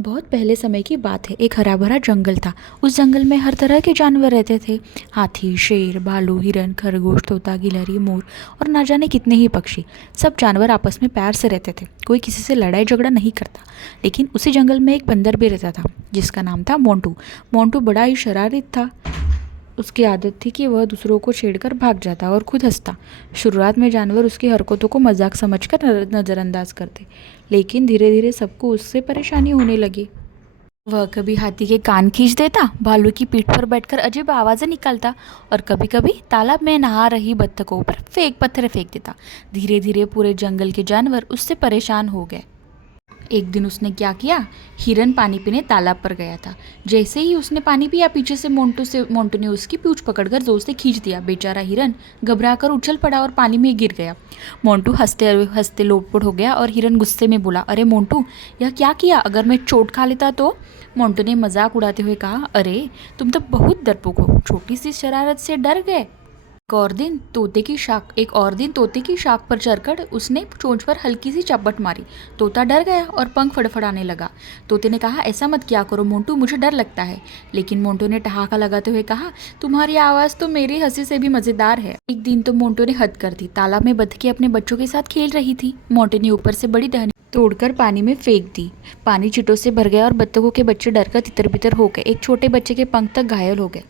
बहुत पहले समय की बात है। एक हरा भरा जंगल था। उस जंगल में हर तरह के जानवर रहते थे। हाथी, शेर, भालू, हिरन, खरगोश, तोता, गिलहरी, मोर और ना जाने कितने ही पक्षी। सब जानवर आपस में प्यार से रहते थे। कोई किसी से लड़ाई झगड़ा नहीं करता। लेकिन उसी जंगल में एक बंदर भी रहता था जिसका नाम था मोंटू। मोंटू बड़ा ही शरारती था। उसकी आदत थी कि वह दूसरों को छेड़कर भाग जाता और खुद हंसता। शुरुआत में जानवर उसकी हरकतों को मजाक समझकर नज़रअंदाज करते, लेकिन धीरे धीरे सबको उससे परेशानी होने लगी। वह कभी हाथी के कान खींच देता, भालू की पीठ पर बैठकर अजीब आवाज़ें निकालता और कभी कभी तालाब में नहा रही बत्तखों पर पत्थर फेंक देता। धीरे धीरे पूरे जंगल के जानवर उससे परेशान हो गए। एक दिन उसने क्या किया, हिरन पानी पीने तालाब पर गया था। जैसे ही उसने पानी पिया, पीछे से मोंटू ने उसकी पूंछ पकड़कर जोर से खींच दिया। बेचारा हिरन घबराकर उछल पड़ा और पानी में गिर गया। मोंटू हंसते हंसते लोटपोट हो गया और हिरन गुस्से में बोला, अरे मोंटू, यह क्या किया? अगर मैं चोट खा लेता तो? मोंटू ने मजाक उड़ाते हुए कहा, अरे तुम तो बहुत डरपोक हो, छोटी सी शरारत से डर गए। एक और दिन तोते की शाख पर चढ़कर उसने चोंच पर हल्की सी चपट मारी। तोता डर गया और पंख फड़फड़ाने लगा। तोते ने कहा, ऐसा मत किया करो मोंटू, मुझे डर लगता है। लेकिन मोंटू ने ठहाका लगाते हुए कहा, तुम्हारी आवाज़ तो मेरी हंसी से भी मज़ेदार है। एक दिन तो मोंटू ने हद कर दी। तालाब में बतखें अपने बच्चों के साथ खेल रही थी। मोंटू ने ऊपर से बड़ी टहनी तोड़कर पानी में फेंक दी। पानी चींटों से भर गया और बत्तखों के बच्चे डरकर तितर बितर हो गए। एक छोटे बच्चे के पंख तक घायल हो गए।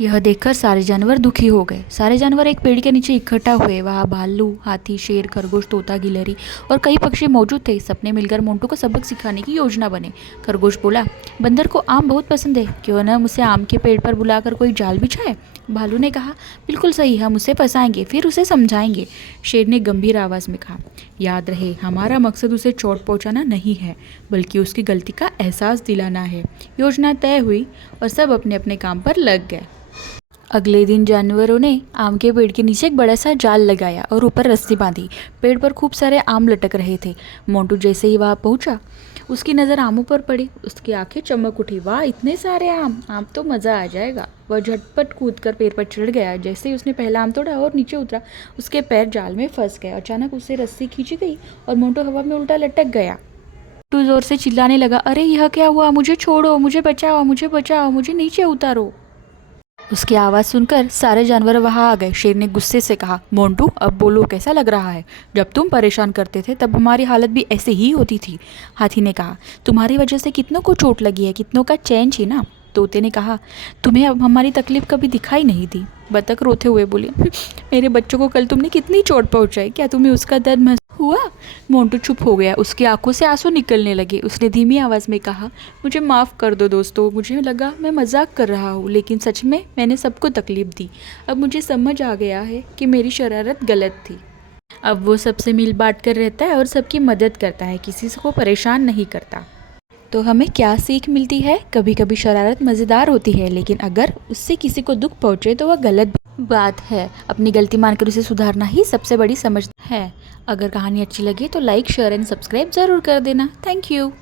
यह देखकर सारे जानवर दुखी हो गए। सारे जानवर एक पेड़ के नीचे इकट्ठा हुए। वहाँ भालू, हाथी, शेर, खरगोश, तोता, गिलहरी और कई पक्षी मौजूद थे। सबने मिलकर मोंटू को सबक सिखाने की योजना बने। खरगोश बोला, बंदर को आम बहुत पसंद है, क्यों न उसे आम के पेड़ पर बुलाकर कोई जाल बिछाए। भालू ने कहा, बिल्कुल सही, हम उसे फंसाएंगे, फिर उसे समझाएंगे। शेर ने गंभीर आवाज़ में कहा, याद रहे, हमारा मकसद उसे चोट पहुंचाना नहीं है, बल्कि उसकी गलती का एहसास दिलाना है। योजना तय हुई और सब अपने अपने काम पर लग गए। अगले दिन जानवरों ने आम के पेड़ के नीचे एक बड़ा सा जाल लगाया और ऊपर रस्सी बांधी। पेड़ पर खूब सारे आम लटक रहे थे। मोंटू जैसे ही वहां पहुंचा, उसकी नज़र आमों पर पड़ी। उसकी आंखें चमक उठी। वाह, इतने सारे आम, आम तो मज़ा आ जाएगा। वह झटपट कूदकर पेड़ पर चढ़ गया। जैसे ही उसने पहला आम तोड़ा और नीचे उतरा, उसके पैर जाल में फंस गए। अचानक उससे रस्सी खींची गई और मोंटू हवा में उल्टा लटक गया। मोंटू जोर से चिल्लाने लगा, अरे यह क्या हुआ? मुझे छोड़ो, मुझे बचाओ, मुझे बचाओ, मुझे नीचे उतारो। उसकी आवाज़ सुनकर सारे जानवर वहां आ गए। शेर ने गुस्से से कहा, मोंटू, अब बोलो, कैसा लग रहा है? जब तुम परेशान करते थे तब हमारी हालत भी ऐसे ही होती थी। हाथी ने कहा, तुम्हारी वजह से कितनों को चोट लगी है, कितनों का चैन छीना। तोते ने कहा, तुम्हें अब हमारी तकलीफ कभी दिखाई नहीं दी। बतख रोते हुए बोली, मेरे बच्चों को कल तुमने कितनी चोट पहुंचाई, क्या तुम्हें उसका दर्द महसूस हुआ? मोंटू चुप हो गया। उसकी आंखों से आंसू निकलने लगे। उसने धीमी आवाज़ में कहा, मुझे माफ़ कर दो दोस्तों, मुझे लगा मैं मजाक कर रहा हूँ, लेकिन सच में मैंने सबको तकलीफ दी। अब मुझे समझ आ गया है कि मेरी शरारत गलत थी। अब वो सबसे मिल बांट कर रहता है और सबकी मदद करता है, किसी को परेशान नहीं करता। तो हमें क्या सीख मिलती है? कभी कभी शरारत मज़ेदार होती है, लेकिन अगर उससे किसी को दुख पहुँचे तो वह गलत बात है। अपनी गलती मानकर उसे सुधारना ही सबसे बड़ी समझ है। अगर कहानी अच्छी लगी तो लाइक, शेयर एंड सब्सक्राइब ज़रूर कर देना। Thank you.